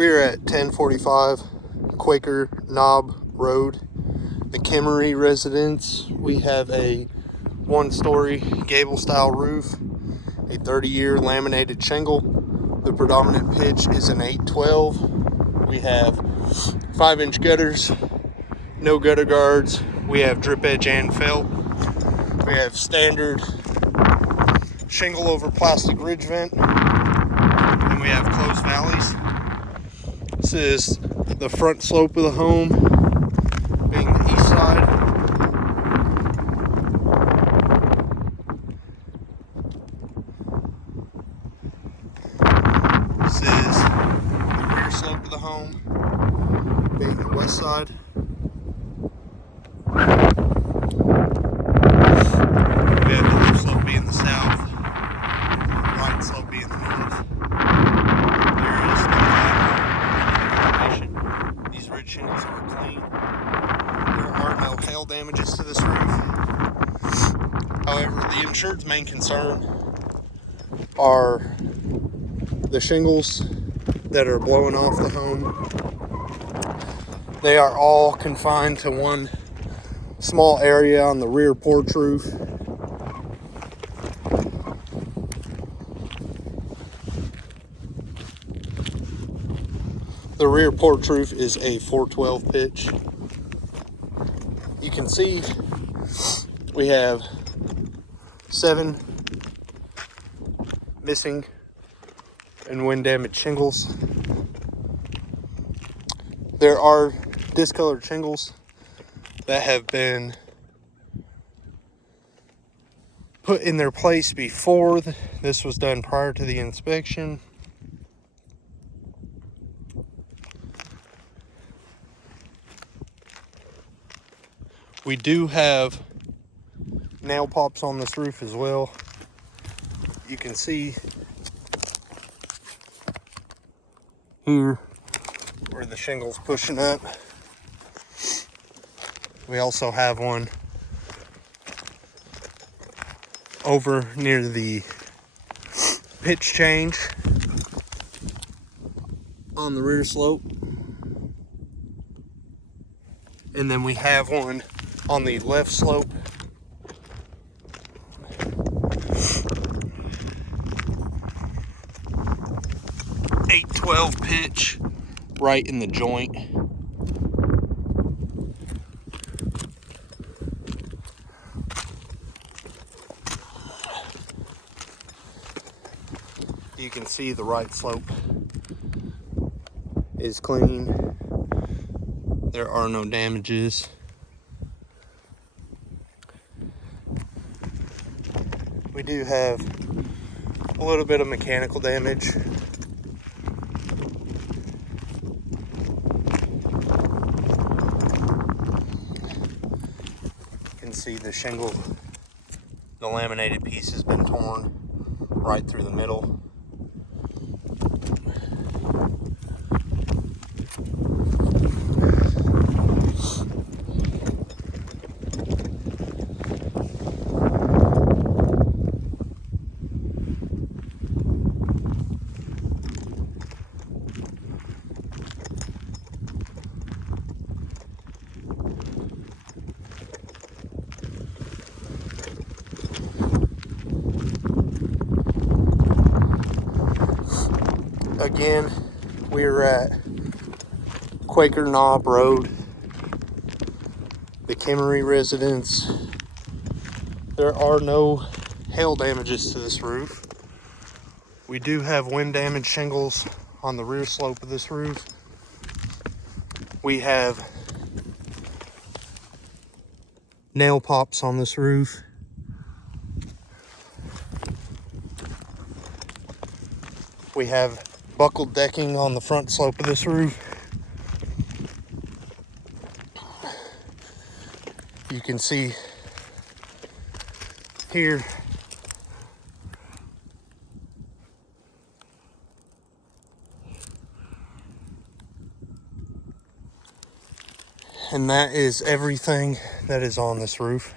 We're at 1045 Quaker Knob Road, the Kimery residence. We have a one-story gable-style roof, a 30-year laminated shingle. The predominant pitch is an 812. We have 5-inch gutters, no gutter guards. We have drip edge and fill. We have standard shingle over plastic ridge vent, and we have closed valleys. This is the front slope of the home, being the east side. This is the rear slope of the home, being the west side. We have the left slope being the south, right slope being the north. There is no elevation. These ridge shingles are clean. There are no hail damages to this roof. However, the insured's main concern are the shingles that are blowing off the home. They are all confined to one small area on the rear porch roof. The rear porch roof is a 412 pitch. You can see we have 7 missing and wind damaged shingles. There are discolored shingles that have been put in their place before. This was done prior to the inspection. We do have nail pops on this roof as well. You can see here where the shingle's pushing up. We also have one over near the pitch change on the rear slope. And then we have one on the left slope. .812 pitch right in the joint. You can see the right slope is clean. There are no damages. We do have a little bit of mechanical damage. You can see the shingle, the laminated piece has been torn right through the middle. Again, we're at Quaker Knob Road, the Kimery residence. There are no hail damages to this roof. We do have wind damage shingles on the rear slope of this roof. We have nail pops on this roof. We have buckled decking on the front slope of this roof. You can see here and that is everything that is on this roof.